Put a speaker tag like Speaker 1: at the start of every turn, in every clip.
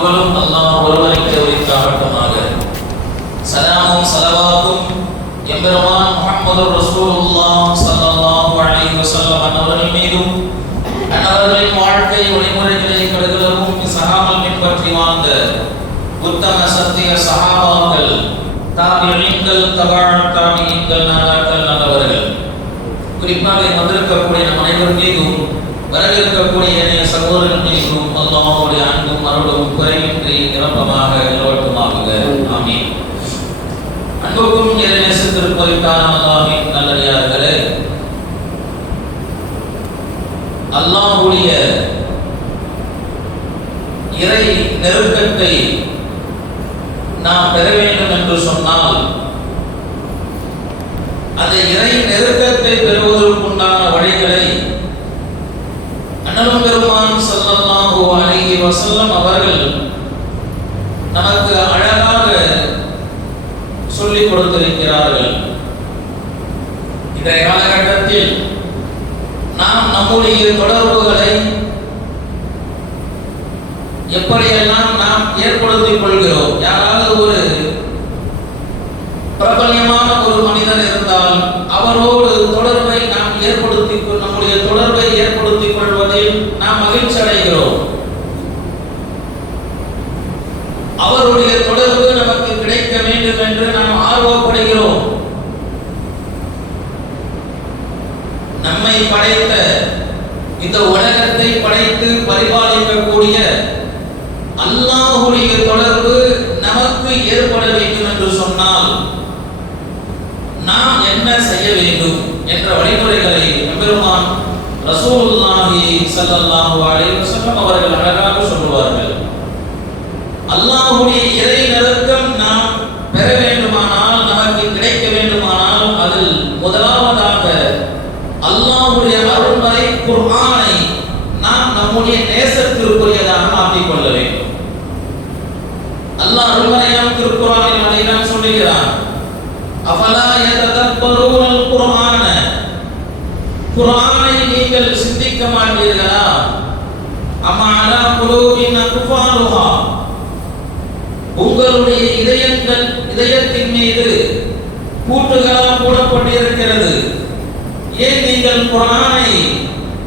Speaker 1: அவர்களும் அல்லாஹ் ஒருவனுக்கு உரித்தாகட்டுமாக சலாமும் சலவாக்கும் எம்பெருமான் முகமது ரசூலுல்லாஹ் ஸல்லல்லாஹு அலைஹி வஸல்லம் அன்னவர்கள் மீதும் அன்னவர்களின் வாழ்க்கை வழிமுறைகளை கடுகளவும் சகாமல் பின்பற்றி வாழ்ந்த உத்தம சத்திய சஹாபாக்கள் தாபியீன்கள் தபாழ் தாபியீன்கள் நாதாக்கள் நல்லவர்கள் குறிப்பாக வந்திருக்கக்கூடிய நம் அனைவர் மீதும் வரவிருக்கக்கூடிய இணைய சகோதரர்களுக்கும் அல்லாஹ்வுடைய அன்பும் அருளும் குறைவின்றி நிரப்பமாக நிலவட்டுமாக ஆமீன். அன்புக்கும் இறைநேசத்திற்குரித்தான அல்லாஹின் நல்லடியார்களே அல்லாஹ்வுடைய இறை நெருக்கத்தை நாம் பெற வேண்டும் என்று சொன்னால் அந்த இறை நெருக்கத்தை பெறுவதற்குண்டான அண்ணலும் பெருமான் ஸல்லல்லாஹு அலைஹி வஸல்லம் அவர்கள் நமக்கு அழகாக சொல்லிக் கொடுத்திருக்கிறார்கள். இன்றைய காலகட்டத்தில் நாம் நம்முடைய தொடர்புகளை எப்படியெல்லாம் நாம் ஏற்படுத்திக் கொள்கிறோம்? யாராவது ஒரு பிரபல்யமான ஒரு மனிதர் இருந்தால் அவரோடு தொடர்பு நாம் ஏற்படுத்தி நம்முடைய தொடர்பை ஏற்படுத்திக் கொள்வதில் நாம் மகிழ்ச்சி அடைகிறோம் அவருடைய தொடர்பு நமக்கு கிடைக்க வேண்டும் என்று நாம் ஆர்வப்படுகிறோம். நம்மை படைத்த இந்த உலகத்தை படைத்து பரிபாலிக்கக்கூடிய அல்லாஹுடைய தொடர்பு நமக்கு ஏற்பட வேண்டும் என்று சொன்னால் நாம் என்ன செய்ய வேண்டும் என்ற வழிமுறைகளை ரசூலுல்லாஹி ஸல்லல்லாஹு அலைஹி வஸல்லம் அவர்கள் அழகாக சொல்லுவார்கள் அல்லாஹ்வுடைய இறை நெருக்கம் நாம் பெற வேண்டுமானால் நமக்கு கிடைக்க வேண்டுமானால் அதில் முதலாவதாக அல்லாஹ்வுடைய அருள்மறை குர்ஆனை நாம் நம்முடைய நேசத்திற்குரியதாக ஆக்கிக் கொள்ள வேண்டும். அல்லாஹ் அருள்மறையாம் திருக்குர்ஆனில் அதைதான் சொல்லுகிறான் அஃபலா யததப்பரூன குர்ஆன குர்ஆனை நீங்கள் சிந்திக்க மாட்டீர்களா அம்மா அலா குலூபின் அக்ஃபாலுஹா உங்களுடைய இதயங்கள் இதயத்தின் மீது பூட்டுகளால் போடப்பட்டிருக்கிறது ஏன் நீங்கள் குரானை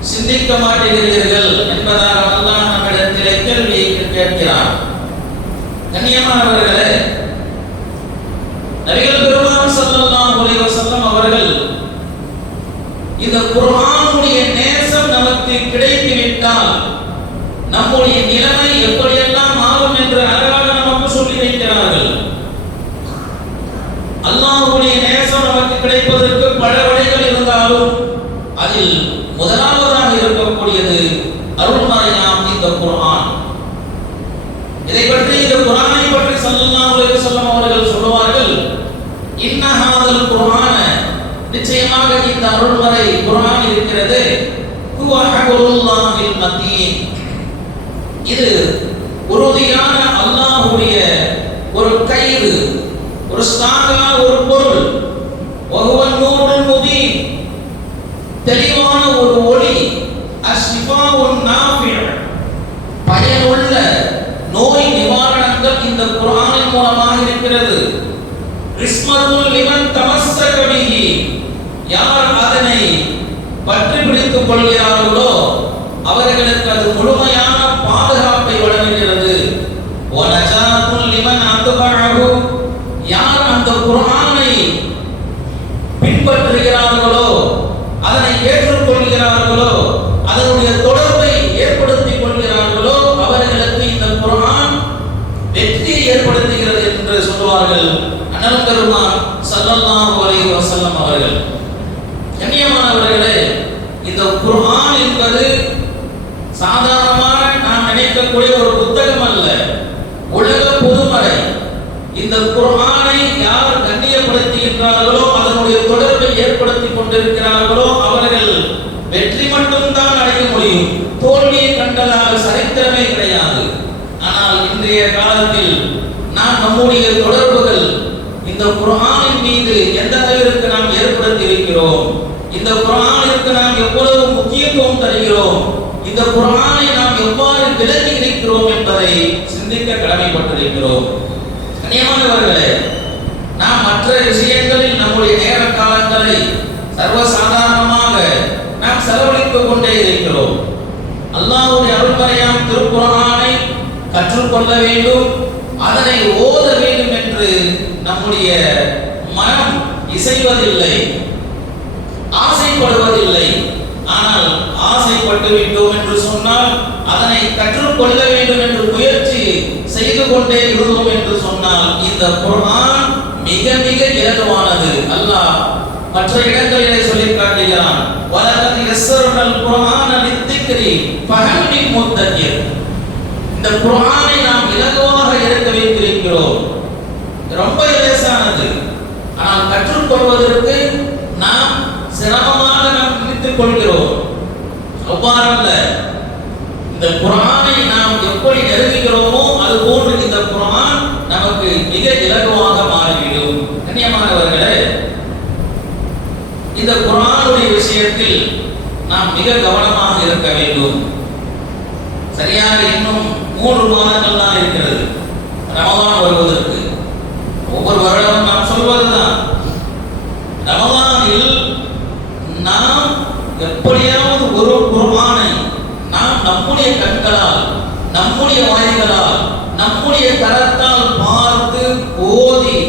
Speaker 1: சிந்திக்க மாட்டேங்கிறீர்கள் என்பதாக அல்லாஹ் நம்மிடத்திலே கேள்வியை கேட்கிறான் கண்ணியமானவர்களே நபிகள் பெருமான் ஸல்லல்லாஹு அலைஹி வஸல்லம் அவர்கள் இந்த குர்ஆனுடைய நேசம் நமக்கு கிடைத்துவிட்டால் நம்முடைய நிலைமை எப்படியெல்லாம் மாறும் என்று அழகாக நமக்கு சொல்லி வைக்கிறார்கள் அல்லாஹ்வுடைய நேசம் நமக்கு கிடைப்பதற்கு பல வழிகள் இருந்தாலும் அதில் முதலாவதாக இருக்கக்கூடியது அருள்மறையாம் இந்த குர்ஆன் இதை பற்றி இந்த குர்ஆனை பற்றி ஸல்லல்லாஹு அலைஹி வஸல்லம் அவர்கள் சொல்லுவார்கள் இன்ன ஹாதல் குர்ஆன நிச்சயமாக இந்த அருள்மறை குர்ஆன் இருக்கிறது ஹுவ ஹபுல்லாஹில் மத்தீன் இது உறுதியான அல்லாஹ்வுடைய ஒரு கயிறு ஒரு ஸ்ட்ராங்கான ஒரு பொருள் வஹுவன் நூருல் முபீன் தெளிவான ஒரு ஒளி அஷ்ஃபிஃபாவுன் நாஃபி' பயனுள்ள நோய் நிவாரணங்கள் இந்த குர்ஆனின் மூலமாக இருக்கிறது இஸ்மத்துல் லிமன் தமஸ்ஸக பிஹி யார் அதனை பற்றி பிடித்துக் கொள்கிறார்களோ அவர்களுக்கு அது முழுமையான பாதுகாப்பை வழங்குகிறது வனஜாத்துல் லிமன் அத்பஅஹு யார் அந்த குர்ஆனை பின்பற்றுகிறார்களோ அதனை ஏற்றுக்கொள்கிறார்களோ அதனுடைய தொடர்பை ஏற்படுத்திக் கொள்கிறார்களோ அவர்களுக்கு இந்த குர்ஆன் வெற்றியை ஏற்படுத்துகிறது என்று சொல்வார்கள் அண்ணல் பெருமான் ஸல்லல்லாஹு அலைஹி வஸல்லம் அவர்கள் கண்ணியமானவர்களே இந்த குர்ஆன் என்பது சாதாரணமாக நாம் நினைக்கக்கூடிய ஒரு புத்தகம் அல்ல. உலக பொதுமறை. இந்த குரானை யார் கண்ணியப்படுத்துகின்றார்களோ அதனுடைய தொடர்பை ஏற்படுத்தி கொண்டிருக்கிறார்களோ அவர்கள் வெற்றி மட்டும்தான் அடைய முடியும். தோல்வியை கண்டதாக சரித்திரமே கிடையாது. ஆனால் இன்றைய காலத்தில் நாம் நம்முடைய தொடர்புகள் இந்த குரானின் மீது எந்த அளவிற்கு நாம் ஏற்படுத்தி இருக்கிறோம் இந்த குரானிற்கு நாம் எவ்வளவு முக்கியத்துவம் தருகிறோம் இந்த குரானை நாம் எவ்வாறு விளங்கி இருக்கிறோம் என்பதை சிந்திக்க கடமைப்பட்டிருக்கிறோம். கண்ணியமானவர்களே நாம் மற்ற விஷயங்களில் நம்முடைய நேர காலங்களை சர்வசாதாரணமாக நாம் செலவழித்துக் கொண்டே இருக்கிறோம். அல்லாவுடைய அருள்மறையாம் திருக்குறானை கற்றுக்கொள்ள வேண்டும் அதனை ஓத வேண்டும் என்று நம்முடைய மனம் இசைவதில்லை ஆசைப்படுவதில்லை. ஆசைப்பட்டு விட்டோம் என்று சொன்னால் அதனை கற்றுக்கொள்ள வேண்டும் என்று முயற்சி செய்து கொண்டே இருந்தோம் என்று சொன்னால் இந்த குரான் மிக மிக இலகுவானது. அல்லாஹ் மற்ற இடங்களிலே சொல்லி காட்டுகிறான் வலகத் யஸ்ஸர்னல் குர்ஆன லித்திக்ரி ஃபஹல் மின் இந்த குர்ஆனை நாம் இலகுவாக எடுக்க வைத்திருக்கிறோம். ரொம்ப லேசானது. ஆனால் கற்றுக்கொள்வது நாம் சிரமமாக நாம் நினைத்துக் கொள்கிறோம் அவ்வாறல்ல இந்த குரானை நாம் எப்படி நெருங்குகிறோமோ அது போன்று இந்த குரான் நமக்கு மிக இலகுவாக மாறிவிடும். கண்ணியமானவர்களே இந்த குரானுடைய விஷயத்தில் நாம் மிக கவனமாக இருக்க வேண்டும். சரியாக இன்னும் மூன்று மாதம் தான் இருக்கிறது ரமதான் வருவதற்கு ஒவ்வொரு வருடமும் நாம் சொல்வதுதான் ரமதானில் நாம் எப்படியாவது ஒரு குர்ஆனை நாம் நம்முடைய கண்களால் நம்முடைய வாய்களால் நம்முடைய கரத்தால் பார்த்து ஓதி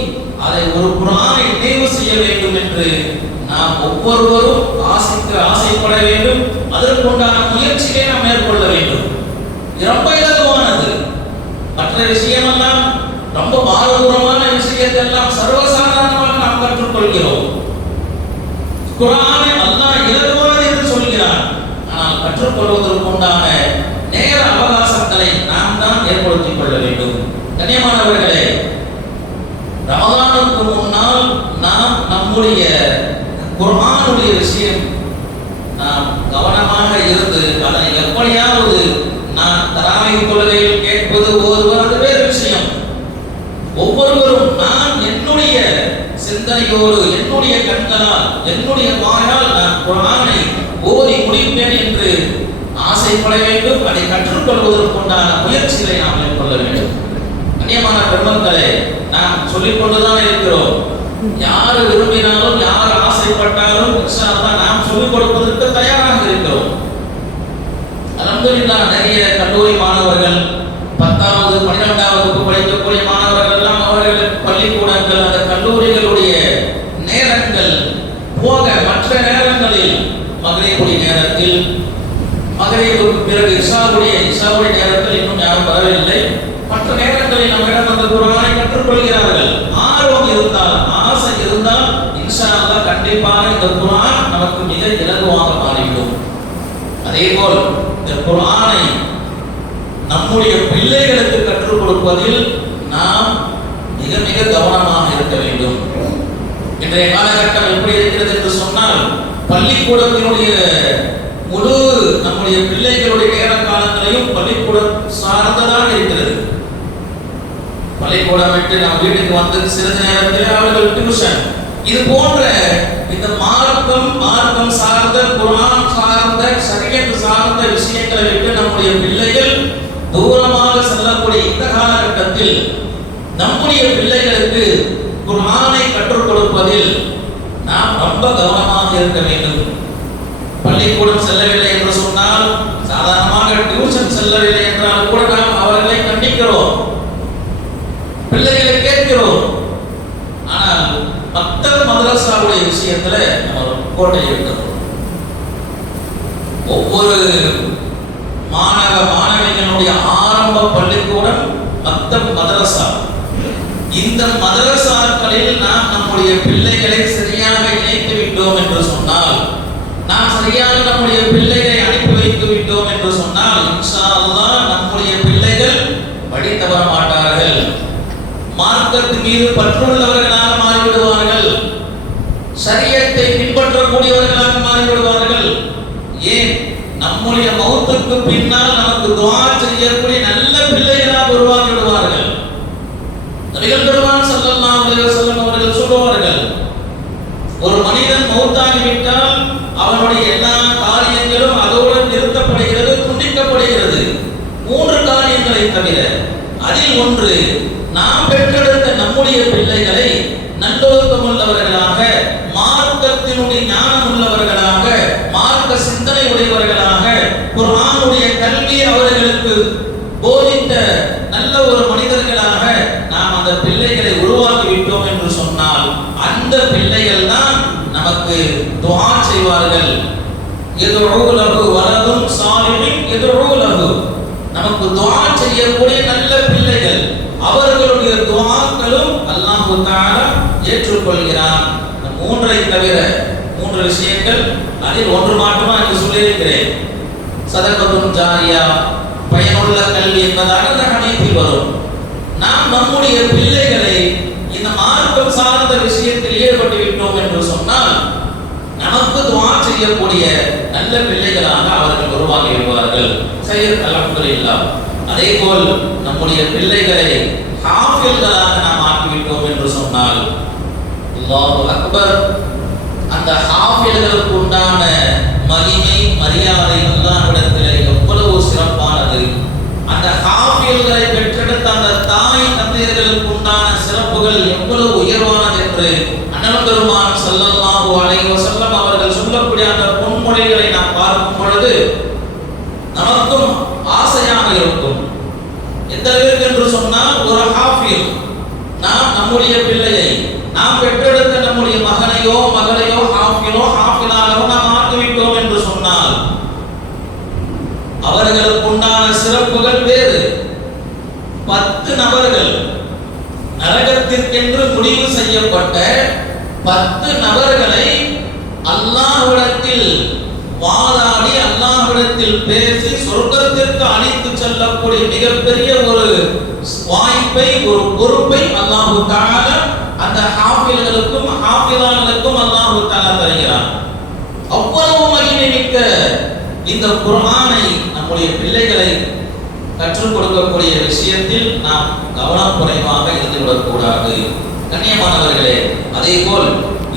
Speaker 1: அதை ஒரு குரானை நினைவு செய்ய வேண்டும் என்று நாம் ஒவ்வொருவரும் ஆசைக்கு ஆசைப்பட வேண்டும். அதற்குண்டான முயற்சியை நாம் மேற்கொள்ள வேண்டும். ரொம்ப இலகுவானது. மற்ற விஷயமெல்லாம் ரொம்ப பாரதூரமான விஷயத்தெல்லாம் சர்வசாதாரணமாக நாம் கற்றுக்கொள்கிறோம். குரான் அல்லாஹ் இலகுவானது என்று சொல்கிறான் ஆனால் கற்றுக்கொள்வதற்கு உண்டான நேர அவகாசங்களை நாம் தான் ஏற்படுத்திக் கொள்ள வேண்டும். கண்ணியமானவர்களே ரமதானுக்கு முன்னால் நாம் நம்முடைய குர்ஆனுடைய விஷயம் நாம் கவனமாக இருந்து அதனை எப்படியாவது நான் தராமை தொழுகையில் கேட்பது ஓதுவது அது வேறு விஷயம். ஒவ்வொருவரும் நான் என்னுடைய சிந்தனையோடு என்னுடைய கண்களால் என்னுடைய வாயால் நான் குரானை ஓதி முடிப்பேன் என்று ஆசைப்பட வேண்டும் அதை கற்றுக்கொள்வதற்குண்டான முயற்சிகளை நாம் மேற்கொள்ள வேண்டும். கண்ணியமான பெருமக்களே நாம் சொல்லிக் கொண்டுதான் இருக்கிறோம். யார் விரும்பினாலும் யார் ஆசைப்பட்டாலும் நாம் சொல்லிக் கொடுப்பதற்கு தயாராக இருக்கிறோம். அல்ஹம்துலில்லாஹ் நிறைய கல்லூரி மாணவர்கள் பத்தாவது பன்னிரெண்டாவது படிக்கக்கூடிய மாணவர்கள் எல்லாம் அவர்கள் பள்ளிக்கூடங்கள் அந்த கல்லூரிகளுடைய நேரங்கள் போக மற்ற நேரங்களில் மகரீபுடைய நேரத்தில் மகரீபுக்கு பிறகு இஷாவுடைய இஷாவுடைய நேரத்தில் இன்னும் யாரும் வரவில்லை மற்ற நேரங்களில் நம்மிடம் அந்த குரானை கற்றுக்கொள்கிறார்கள் ஆர்வம் இருந்தால் ஆசை இருந்தால் இன்ஷா அல்லாஹ் கண்டிப்பாக இந்த குரான் நமக்கு மிக இலகுவாக மாறிவிடும் அதே போல் இந்த குரானை நம்முடைய பிள்ளைகளுக்கு கற்றுக் கொடுப்பதில் நாம் மிக மிக கவனமாக இருக்க வேண்டும். இன்றைய காலகட்டம் எப்படி இருக்கிறது என்று சொன்னால் பள்ளிக்கூடத்தினுடைய முழு நம்முடைய பிள்ளைகளுடைய நேர காலங்களையும் பள்ளிக்கூடம் சார்ந்ததாக இருக்கிறது. பள்ளிக்கூடம் விட்டு நாம் வீட்டுக்கு வந்து சிறிது நேரத்தில் அவர்கள் டியூஷன் இது போன்ற இந்த மார்க்கம் மார்க்கம் சார்ந்த குரான் சார்ந்த சரியத் சார்ந்த விஷயங்களை விட்டு நம்முடைய பிள்ளைகள் தூரமாக செல்லக்கூடிய இந்த காலகட்டத்தில் நம்முடைய பிள்ளைகளுக்கு குரானை கற்றுக் கொடுப்பதில் நாம் ரொம்ப கவனமாக இருக்க வேண்டும் பள்ளிக்கூடம் செல்லவில்லை என்று சொன்னால் சாதாரணமாக டியூஷன் செல்லவில்லை என்றால் கூட நாம் அவர்களை கண்டிக்கிறோம் பிள்ளைகளை கேட்கிறோம் ஆனால் மக்தப் மதரசாவுடைய விஷயத்துல நம்ம ஒரு கோட்டை இருக்கிறோம் ஒவ்வொரு மாணவ மாணவிகளுடைய ஆரம்ப பள்ளிக்கூடம் மக்தப் மதரசா. இந்த மதரசாக்களில் நாம் நம்முடைய பிள்ளைகளை சரியாக இணைத்து விட்டோம் என்று சொன்னால் நாம் சரியாக நம்முடைய பிள்ளைகளை அனுப்பி வைத்து விட்டோம் என்று சொன்னால் நம்முடைய பிள்ளைகள் வழி தவற மாட்டார்கள். மார்க்கத்து மீது பற்றுள்ளவர்களாக மாறிவிடுவார்கள். சரியாக பின்பற்றக்கூடியவர்களாக மாறிவிடுவார்கள். ஏன்? நம்முடைய மௌத்துக்கு பின்னால் நமக்கு துவா செய்யக்கூடிய நல்ல பிள்ளைகளாக உருவாகி விடுவார்கள் நபிகள் பெருமான் ஸல்லல்லாஹு அலைஹி வஸல்லம் அவர்கள் சொல்லுவார்கள் ஒரு மனிதன் மௌத்தாகிவிட்டால் அவனுடைய எல்லா காரியங்களும் அதோடு நிறுத்தப்படுகிறது துண்டிக்கப்படுகிறது. மூன்று காரியங்களை தவிர அதில் அதில் ஒன்று நாம் பெற்றெடுத்த நம்முடைய பிள்ளைகளை நல்லொழுக்கம் உள்ளவர்களாக மார்க்கத்தினுடைய ஞானம் உள்ளவர்களாக மார்க்க சிந்தனை உடையவர்களாக குர்ஆனுடைய கல்வியை அவர்களுக்கு போதித்த நல்ல ஒரு மனிதர்களாக நாம் அந்த பிள்ளைகளை உருவாக்கி விட்டோம் என்று சொன்னால் அந்த பிள்ளைகள் தான் நமக்கு துஆ செய்வார்கள். எதுஉ லஹு வலதும் சாலிஹின் எதுஉ லஹு நமக்கு துஆ செய்யக்கூடிய நல்ல பிள்ளைகள். அவர்களுடைய துஆக்களும் அல்லாஹ் தஆலா ஏற்றுக்கொள்கிறான். இந்த மூன்றை தவிர மூன்று விஷயங்கள் அதில் ஒன்று மாற்றமா என்று சொல்லியிருக்கிறேன். சதகத்தும் ஜாரியா பயனுள்ள கல்வி என்பதாக இந்த ஹதீஸில் வரும். நாம் நம்முடைய பிள்ளைகளை இந்த மார்க்கம் சார்ந்த விஷயத்தில் ஈடுபட்டு விட்டோம் என்று சொன்னால் நமக்கு துவா செய்யக்கூடிய நல்ல பிள்ளைகளாக அவர்கள் உருவாகி விடுவார்கள் சையத் அல்ஹம்துலில்லாஹ். அதே போல் நம்முடைய பிள்ளைகளை ஹாஃபில்களாக நாம் ஆக்கிவிட்டோம் என்று சொன்னால் அல்லாஹு அக்பர் அந்த ஹாஃபில்களுக்கு உண்டான மகிமை மரியாதை அல்லாஹ்விடத்தில் எவ்வளவு சிறப்பானது அந்த ஹாஃபில்களை பெற்றெடுத்த அந்த தாய் தந்தையர்களுக்கு உண்டான சிறப்புகள் எவ்வளவு உயர்வானது என்று அண்ணல் பெருமான் ஸல்லல்லாஹு அலைஹி வஸல்லம் அவர்கள் சொல்லக்கூடிய அந்த பொன்மொழிகளை நாம் பார்க்கும் பொழுது நமக்கும் ஆசையாக இருக்கும் எந்த அளவிற்கு என்று சொன்னால் ஒரு ஹாஃபில் நாம் நம்முடைய பிள்ளையை நாம் பெற்றெடுத்த நம்முடைய மகனையோ மகளையோ ஹாஃபிலோ ஹாஃபிலாகவோ நாம் ஆக்கிவிட்டோம் என்று சொன்னால் அவர்களுக்கு உண்டான சிறப்புகள் வேறு பத்து நபர்கள் நரகத்திற்கென்று முடிவு செய்யப்பட்ட பத்து நபர்களை அல்லாஹ்விடத்தில் வாதாடி அல்லாஹ்விடத்தில் பேசி சொர்க்கத்திற்கு அழைத்து செல்லக்கூடிய மிகப்பெரிய ஒரு வாய்ப்பை ஒரு பொறுப்பை அல்லாஹு தஆலா அந்த ஹாஃபில்களுக்கும் ஹாஃபிலான்களுக்கும் அல்லாஹு தஆலா தருகிறார் அவ்வளவு மகிமை மிக்க இந்த குர்ஆனை நம்முடைய பிள்ளைகளை கற்றுக் கொடுக்கக்கூடிய விஷயத்தில் நாம் கவனம் குறைவாக இருந்துவிடக் கூடாது கண்ணியமானவர்களே அதே போல்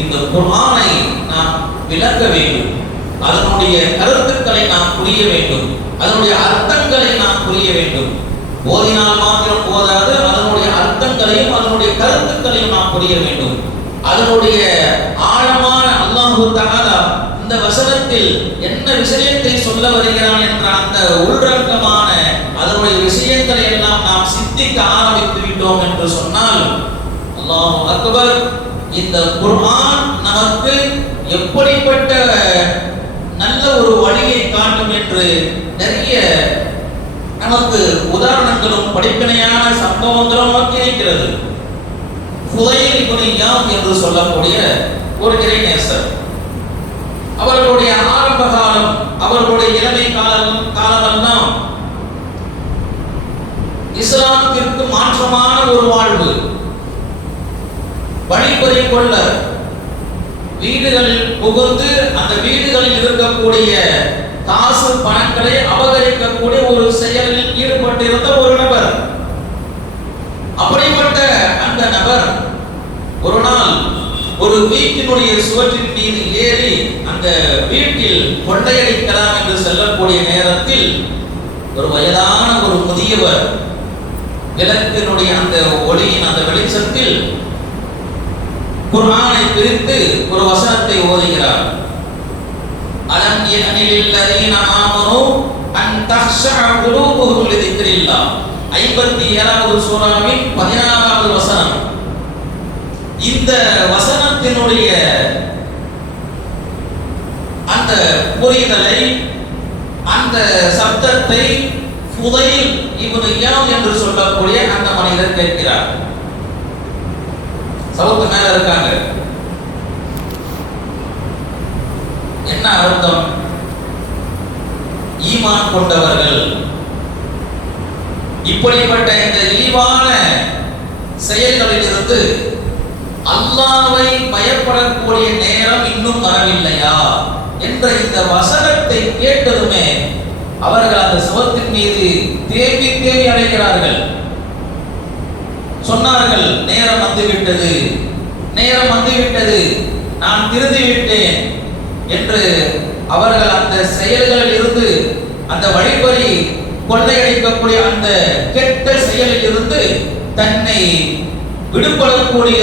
Speaker 1: இந்த குர்ஆனை நாம் விளக்க வேண்டும். அதனுடைய கருத்துக்களை நாம் புரிய வேண்டும். அதனுடைய அர்த்தங்களை நாம் புரிய வேண்டும். ஓதினால் மாத்திரம் போதாது அதனுடைய அர்த்தங்களையும் அதனுடைய கருத்துக்களையும் நாம் புரிய வேண்டும். அதனுடைய ஆழமான அல்லாஹு தகாதா இந்த வசனத்தில் என்ன விஷயத்தை சொல்ல வருகிறான் என்ற அந்த உள்ரங்கமான அதனுடைய விஷயங்களை எல்லாம் நாம் சித்திக்க ஆரம்பித்து விட்டோம் என்று சொன்னால் அல்லாஹ் அக்பர் இந்த குர்ஆன் நமக்கு எப்படிப்பட்ட நல்ல ஒரு வழியை காட்டும் என்று நிறைய நமக்கு உதாரணங்களும் படிப்பினையான சம்பவங்களும் நமக்கு இருக்கிறது. புதையில் இப்னு என்று சொல்லக்கூடிய ஒரு இளைஞர் அவர்களுடைய ஆரம்ப காலம் அவர்களுடைய இளமை காலம் காலமெல்லாம் இஸ்லாத்திற்கு மாற்றமான ஒரு வாழ்வு. வழிபறி கொள்ள வீடுகளில் புகுந்து அந்த வீடுகளில் இருக்கக்கூடிய காசு பணங்களை அபகரிக்கக்கூடிய ஒரு செயலில் ஈடுபட்டிருந்த ஒரு நபர். அப்படிப்பட்ட அந்த நபர் ஒரு நாள் ஒரு வீட்டினுடைய சுவற்றின் மீது ஏறி அந்த வீட்டில் கொள்ளையடிக்கலாம் என்று செல்லக்கூடிய நேரத்தில் ஒரு வயதான ஒரு முதியவர் விளக்கினுடைய அந்த ஒளியின் அந்த வெளிச்சத்தில் குர்ஆனை பிரித்து ஒரு வசனத்தை ஓதுகிறார். அலம் யஹனில் லதீன ஆமனு அன் தஹ்ஷா குலூபுஹும் லிதிக்ரில்லாஹ் 57வது சூராவின் 16வது வசனம். இந்த வசனத்தினுடைய அந்த புரிதலை அந்த சப்தத்தை ஃபுதைல் இப்னு இயாத் என்று சொல்லக்கூடிய அந்த மனிதர் கேட்கிறார். சவுத்து மேல இருக்காங்க. என்ன அர்த்தம்? ஈமான் கொண்டவர்கள். இப்படிப்பட்ட இந்த இழிவான செயல்களிலிருந்து அல்லாவை பயப்படக்கூடிய நேரம் இன்னும் வரவில்லையா என்ற இந்த வசனத்தை கேட்டதுமே அவர்கள் அந்த சுவத்தின் மீது தேவி தேவி அடைகிறார்கள். சொன்னார்கள் நேரம் வந்துவிட்டது நேரம் வந்துவிட்டது நான் திருந்தி விட்டேன் என்று அவர்கள் அந்த செயல்களில் இருந்து அந்த வழிபறி கொள்ளையடிக்கக்கூடிய அந்த கெட்ட செயலில் இருந்து தன்னை விடுபடக்கூடிய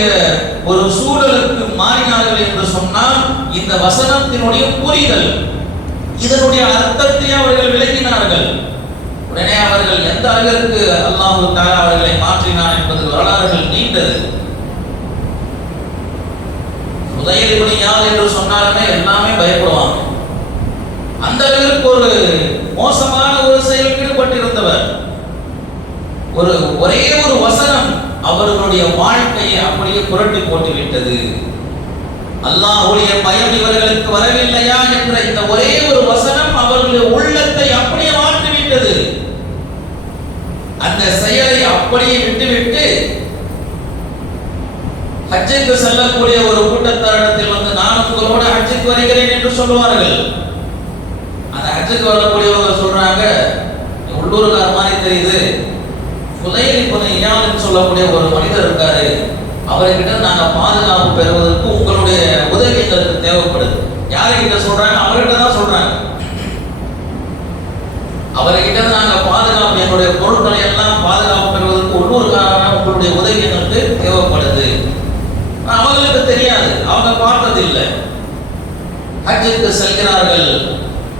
Speaker 1: ஒரு சூழலுக்கு மாறினார்கள் என்று சொன்னால் இந்த வசனத்தினுடைய புரிதல் இதனுடைய அர்த்தத்தை அவர்கள் விளங்கினார்கள் உடனே அவர்கள் எந்த அளவிற்கு அல்லாஹு தாரா அவர்களை மாற்றினார் என்பது வரலாறுகள் நீண்டது. உதயதிபதி யார் என்று சொன்னாலுமே எல்லாமே பயப்படுவாங்க. அந்த அளவிற்கு ஒரு மோசமான ஒரு செயலில் ஈடுபட்டிருந்தவர். ஒரு ஒரே ஒரு வசனம் அவர்களுடைய வாழ்க்கையை அப்படியே புரட்டி போட்டு விட்டது அல்லாஹ்வுடைய பயம் இவர்களுக்கு வரவில்லையா என்ற இந்த ஒரே ஒரு வசனம் அவர்களுடைய உள்ளத்தை அப்படியே மாற்றிவிட்டது. அந்த செயலை அப்படியே விட்டுவிட்டு ஹஜ்ஜுக்கு செல்லக்கூடிய ஒரு கூட்டத்தாரிடத்தில் வந்து நான் உங்களோட ஹஜ்ஜுக்கு வருகிறேன் என்று சொல்லுவார்கள். அந்த ஹஜ்ஜுக்கு வரக்கூடியவங்க சொல்றாங்க உள்ளூர்கார் மாதிரி தெரியுது. புதையல் இப்போ இயான்னு சொல்லக்கூடிய ஒரு மனிதர் இருக்காரு. அவர்கிட்ட நாங்கள் பாதுகாப்பு பெறுவதற்கு உங்களுடைய உதவி எங்களுக்கு தேவைப்படுது. யாருக்கிட்ட சொல்றாங்க? அவர்கிட்ட தான் சொல்றாங்க. அவர்கிட்ட நாங்க பாதுகாப்பு என்னுடைய பொருட்களை உள்ளூர்காரன உங்களுடைய உதவி எங்களுக்கு தேவைப்படுது. அவங்களுக்கு தெரியாது. அவங்க பார்த்தது இல்லை ஹஜ்ஜுக்கு செல்கிறார்கள்.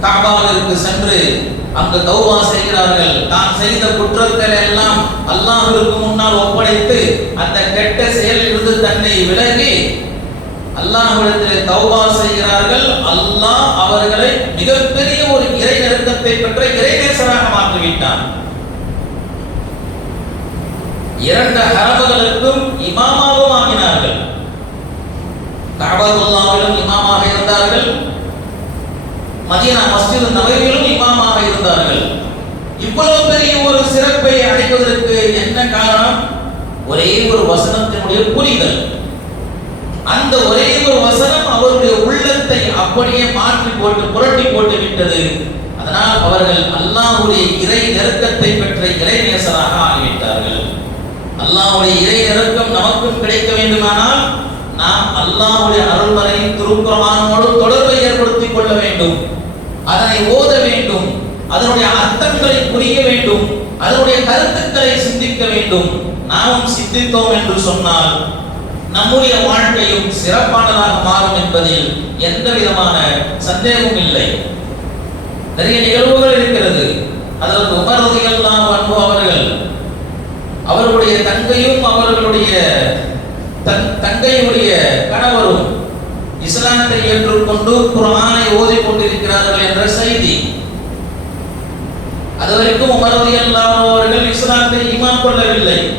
Speaker 1: காபாவிற்கு சென்று அங்கு தௌவா செய்கிறார்கள். தான் செய்த குற்றங்களை எல்லாம் அல்லாஹிற்கு முன்னால் ஒப்படைத்து அந்த கெட்ட செயலிலிருந்து தன்னை விலகி அல்லாஹ்விடத்திலே தௌபா செய்கிறார்கள். அல்லாஹ் அவர்களை மிகப்பெரிய ஒரு இறை நெருக்கத்தை பெற்ற இறைநேசராக மாற்றிவிட்டான். இரண்டு ஹரபுகளுக்கும் இமாமாவும் ஆகினார்கள். கஅபத்துல்லாவிலும் இமாமாக இருந்தார்கள். மதியனா மஸ்ஜித் நபவியிலும் இமாமாக இருந்தார்கள். இவ்வளவு பெரிய ஒரு சிறப்பை அடைவதற்கு என்ன காரணம்? ஒரே ஒரு வசனத்தினுடைய புரிதல். அந்த ஒரே ஒரு வசனம் அவருடைய உள்ளத்தை அப்படியே மாற்றி போட்டு புரட்டி போட்டு விட்டது. அதனால் அவர்கள் அல்லாஹுடைய இறை நெருக்கத்தை பெற்ற இறை நேசராக ஆகிவிட்டார்கள். அல்லாவுடைய இறை நெருக்கம் நமக்கும் கிடைக்க வேண்டுமானால் நாம் அல்லாவுடைய அருள்மறையின் திருக்குறமானோடு தொடர்பை ஏற்படுத்திக் கொள்ள வேண்டும். அதனை ஓத வேண்டும். அதனுடைய அர்த்தங்களை புரிய வேண்டும். அதனுடைய கருத்துக்களை சிந்திக்க வேண்டும். நாமும் சிந்தித்தோம் என்று சொன்னால் நம்முடைய வாழ்க்கையும் சிறப்பானதாக மாறும் என்பதில் எந்த விதமான சந்தேகமும் இல்லை. நிறைய நிகழ்வுகள் இருக்கிறது. அதற்கு உமரதியெல்லாம் தான் அனுபவம் அவர்களுடைய தங்கையும் அவர்களுடைய தன் தங்கையுடைய கணவரும் இஸ்லாத்தை ஏற்றுக்கொண்டு குரானை ஓதி கொண்டிருக்கிறார்கள் என்ற செய்தி. அதுவரைக்கும் உமரதி அவர்கள் இஸ்லாத்தை இமான் கொள்ளவில்லை.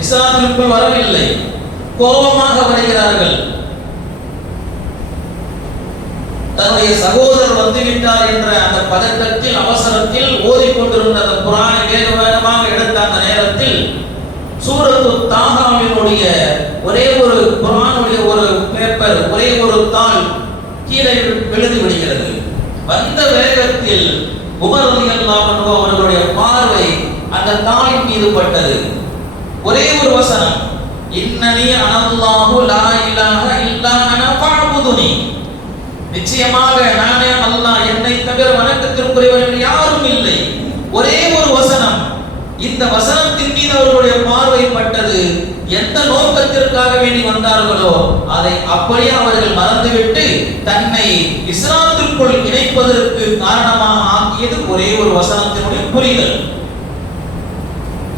Speaker 1: இஸ்லாத்திற்குள் வரவில்லை. கோபமாக வருகிறார்கள். தன்னுடைய சகோதரர் வந்துவிட்டார் என்ற அந்த பதட்டத்தில் அவசரத்தில் ஓதிக்கொண்டிருந்த அந்த குரானை வேக வேகமாக எடுத்த அந்த நேரத்தில் சூரத்து தாகாவினுடைய ஒரே ஒரு குரானுடைய ஒரு பேப்பர் ஒரே ஒரு தாள் கீழே விழுந்து விடுகிறது. வந்த வேகத்தில் உமர் ரலியல்லாஹு அன்ஹு அவர்களுடைய பார்வை அந்த தாளின் மீது பட்டது. ஒரே ஒரு வசனம் இன்னனி அனல்லாஹு லா இலாஹ இல்லா அன ஃபஅபுதுனி. நிச்சயமாக நானே அல்லாஹ் என்னை தவிர வணக்கத்திற்குரியவர்கள் யாரும் இல்லை. ஒரே ஒரு வசனம். இந்த வசனத்தின் மீது அவர்களுடைய பார்வை பட்டது. எந்த நோக்கத்திற்காக வேண்டி வந்தார்களோ அதை அப்படியே அவர்கள் மறந்துவிட்டு தன்னை இஸ்லாத்திற்குள் இணைப்பதற்கு காரணமாக ஆக்கியது ஒரே ஒரு வசனத்தினுடைய புரிதல்.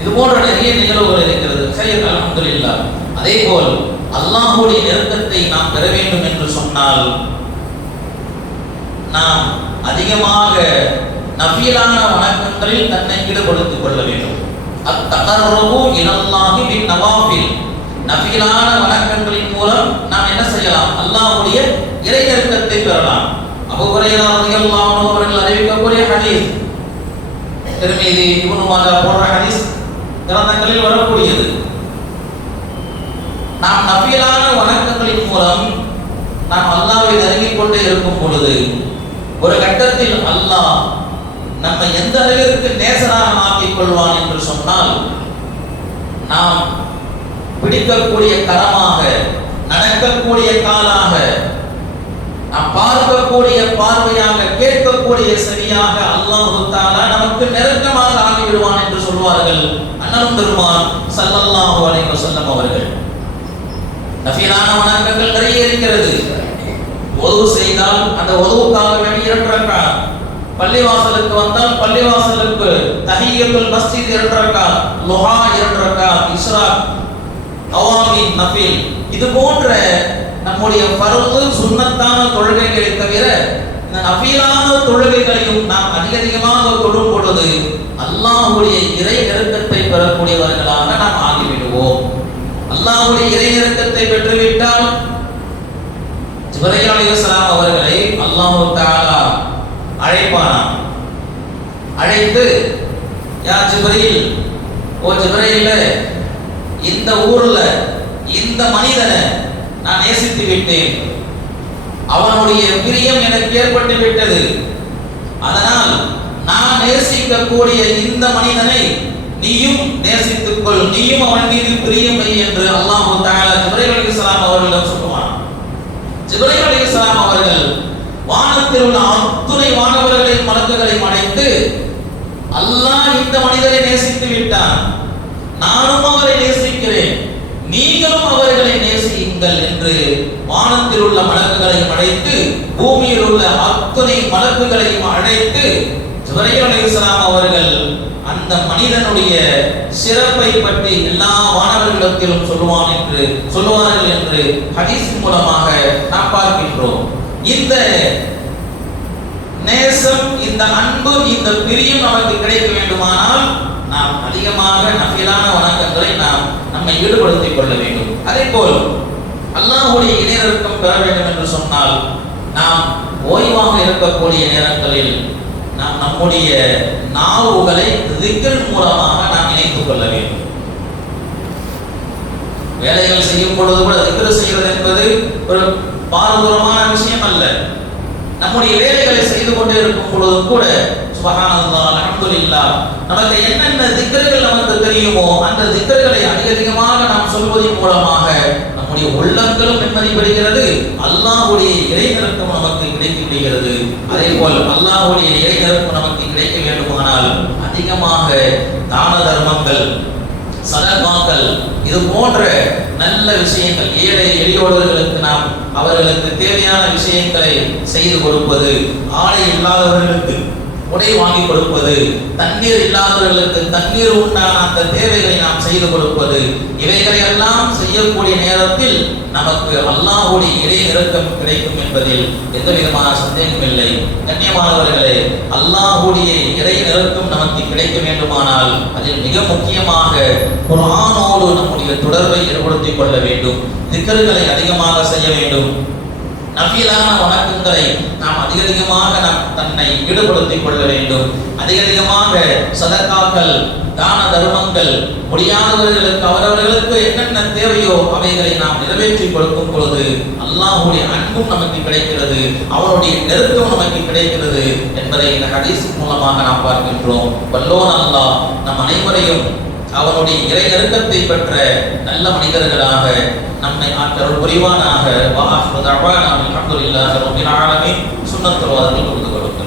Speaker 1: இது போன்ற நிறைய நிகழ்வுகள் இருக்கிறது. சையத் அல்ஹம்துலில்லாஹ். அதே போல் அல்லாஹுடைய நெருக்கத்தை நாம் பெற வேண்டும் என்று சொன்னால் நாம் அதிகமாக நபியலான வணக்கங்களில் தன்னை ஈடுபடுத்திக் கொள்ள வேண்டும். அத்தகர்ரபு இனல்லாகி பின் நவாபில் நஃபீலான வணக்கங்களின் மூலம் நாம் என்ன செய்யலாம்? அல்லாஹ்வுடைய இறை நெருக்கத்தை பெறலாம். அபூ ரலியல்லாஹு அன்ஹு அவர்கள் அறிவிக்கக்கூடிய ஹதீஸ். திருமீதி இப்னு மாஜா போன்ற ஹதீஸ் கிரந்தங்களில் வரக்கூடியது. நாம் நபியலான வணக்கங்களின் மூலம் நாம் அல்லாவை நெருங்கிக் கொண்டே இருக்கும் பொழுது ஒரு கட்டத்தில் அல்லாஹ் நம்ம எந்த அளவிற்கு நேசராக மாற்றிக் கொள்வான் என்று சொன்னால் நாம் பிடிக்கக்கூடிய கரமாக நடக்கக்கூடிய காலாக நாம் பார்க்கக்கூடிய பார்வையாக கேட்கக்கூடிய சரியாக அல்லாஹு தாலா நமக்கு நெருக்கமாக ஆகிவிடுவான் என்று சொல்வார்கள் அண்ணன் பெருமான் சல்லல்லாஹு அலைஹி வஸல்லம் அவர்கள். நஃபீலான வணக்கங்கள் நிறைய இருக்கிறது. உதவு செய்தால் அந்த உதவுக்காக இரண்டு ரக்காத் பள்ளிவாசலுக்கு வந்தால் பள்ளிவாசலுக்கு தஹியத்துல் மஸ்ஜித் இரண்டு ரக்காத் லுஹா இரண்டு ரக்காத் இஸ்ராக் அவாமின் நஃபில். இது போன்ற நம்முடைய பருத்து சுண்ணத்தான தொழுகைகளை தவிர இந்த நஃபீலான தொழுகைகளையும் நாம் அதிக அதிகமாக தொடும் பொழுது அல்லாஹுடைய இறை நெருக்கத்தை பெறக்கூடியவர்களாக நாம் ஆகிவிடுவோம். அல்லாஹுடைய இறை நெருக்கத்தை பெற்றுவிட்டால் ஜிப்ரைல் அலைஹிஸ்ஸலாம் அவர்களை அல்லாஹ் தஆலா அழைப்பானாம். அழைத்து யா ஜிப்ரீல் ஓ ஜிப்ரீலே இந்த ஊர்ல இந்த மனிதனை நான் நேசித்து விட்டேன். அவனுடைய பிரியம் எனக்கு ஏற்பட்டு விட்டது. அதனால் நான் நேசிக்கக்கூடிய இந்த மனிதனை நீயும் நேசித்துக்கொள். நீயும் அவன் மீது பிரியம் என்று அல்லாஹ் தாலா ஜிப்ரீல் அலைஹிஸ்ஸலாம் அவர்களிடம் சொல்லுவான். ஜிப்ரீல் அலைஹிஸ்ஸலாம் அவர்கள் வானத்தில் உள்ள அத்துணை வானவர்களின் மலக்குகளையும் அடைந்து அல்லாஹ் இந்த மனிதரை நேசித்து விட்டான் நானும் அவரை நேசிக்கிறேன். நீங்களும் அவர்களை நேசியுங்கள் என்று வானத்தில் உள்ள மலக்குகளையும் அழைத்து பூமியில் உள்ள அத்துணை மலக்குகளையும் அழைத்து ஜிப்ரீல் அலைஹிஸ்ஸலாம் அவர்கள் அந்த மனிதனுடைய சிறப்பை பற்றி எல்லா வானவர்களிடத்திலும் சொல்லுவான் என்று சொல்லுவார்கள் என்று ஹதீஸ் மூலமாக நாம் பார்க்கின்றோம். இந்த நேசம் இந்த அன்பு இந்த பிரியம் நமக்கு கிடைக்க வேண்டுமானால் நாம் அதிகமாக நபிலான வணக்கங்களை நாம் நம்மை ஈடுபடுத்திக் கொள்ள வேண்டும். அதே போல் அல்லாஹுடைய இணையர்க்கம் பெற வேண்டும் என்று சொன்னால் நாம் ஓய்வாக இருக்கக்கூடிய நேரங்களில் நாம் நம்முடைய நாவுகளை திக்ர் மூலமாக நாம் இணைத்துக் கொள்ள வேண்டும். வேலைகள் செய்யும் பொழுது கூட திக்ர் செய்வது என்பது ஒரு பாரதூரமான விஷயம் அல்ல. நம்முடைய வேலைகளை செய்து கொண்டே இருக்கும் பொழுதும் கூட சுபஹானல்லாஹ் அல்ஹம்துலில்லாஹ் நமக்கு என்னென்ன திக்கர்கள் நமக்கு தெரியுமோ அந்த திக்கர்களை அதிக அதிகமாக நாம் சொல்வதன் மூலமாக நம்முடைய உள்ளங்களும் நிம்மதி பெறுகிறது அல்லாஹ்வுடைய இறைநிறக்கம் நமக்கு கிடைக்க விடுகிறது அதே போல் அல்லாஹுடைய இறைநிறக்கம் நமக்கு கிடைக்க வேண்டுமானால் அதிகமாக தான தர்மங்கள் சதர்மாக்கள் இது போன்ற நல்ல விஷயங்கள் ஏழை எளியோடர்களுக்கு நாம் அவர்களுக்கு தேவையான விஷயங்களை செய்து கொடுப்பது ஆடை இல்லாதவர்களுக்கு உடை வாங்கி கொடுப்பது தண்ணீர் இல்லாதவர்களுக்கு தண்ணீர் உண்டான அந்த தேவைகளை நாம் செய்து கொடுப்பது இவைகளை எல்லாம் செய்யக்கூடிய நேரத்தில் நமக்கு அல்லாஹுடைய இறை நெருக்கம் கிடைக்கும் என்பதில் எந்த விதமான சந்தேகம் இல்லை. கண்ணியமானவர்களே அல்லாஹுடைய இறை நெருக்கம் நமக்கு கிடைக்க வேண்டுமானால் அதில் மிக முக்கியமாக குரானோடு நம்முடைய தொடர்பை ஏற்படுத்திக் கொள்ள வேண்டும். திக்கர்களை அதிகமாக செய்ய வேண்டும். நஃபீலான வணக்கங்களை நாம் அதிகதிகமாக நாம் தன்னை ஈடுபடுத்திக் கொள்ள வேண்டும். அதிக அதிகமாக சதக்காக்கள் தான தர்மங்கள் முடியாதவர்களுக்கு அவரவர்களுக்கு என்னென்ன தேவையோ அவைகளை நாம் நிறைவேற்றி கொடுக்கும் பொழுது அல்லாஹுடைய அன்பும் நமக்கு கிடைக்கிறது அவருடைய நெருக்கம் நமக்கு கிடைக்கிறது என்பதை இந்த கடைசி மூலமாக நாம் பார்க்கின்றோம். வல்லோன் அல்லாஹ் நம் அனைவரையும் அவனுடைய இறை நெருக்கத்தை பெற்ற நல்ல மனிதர்களாக நம்மை ஆற்றல் புரிவானாக. வாஹ் இல்லாத ரப்பில் ஆலமீன். சுன்னத்துவாதத்தில் கொடுத்து கொடுக்கும்.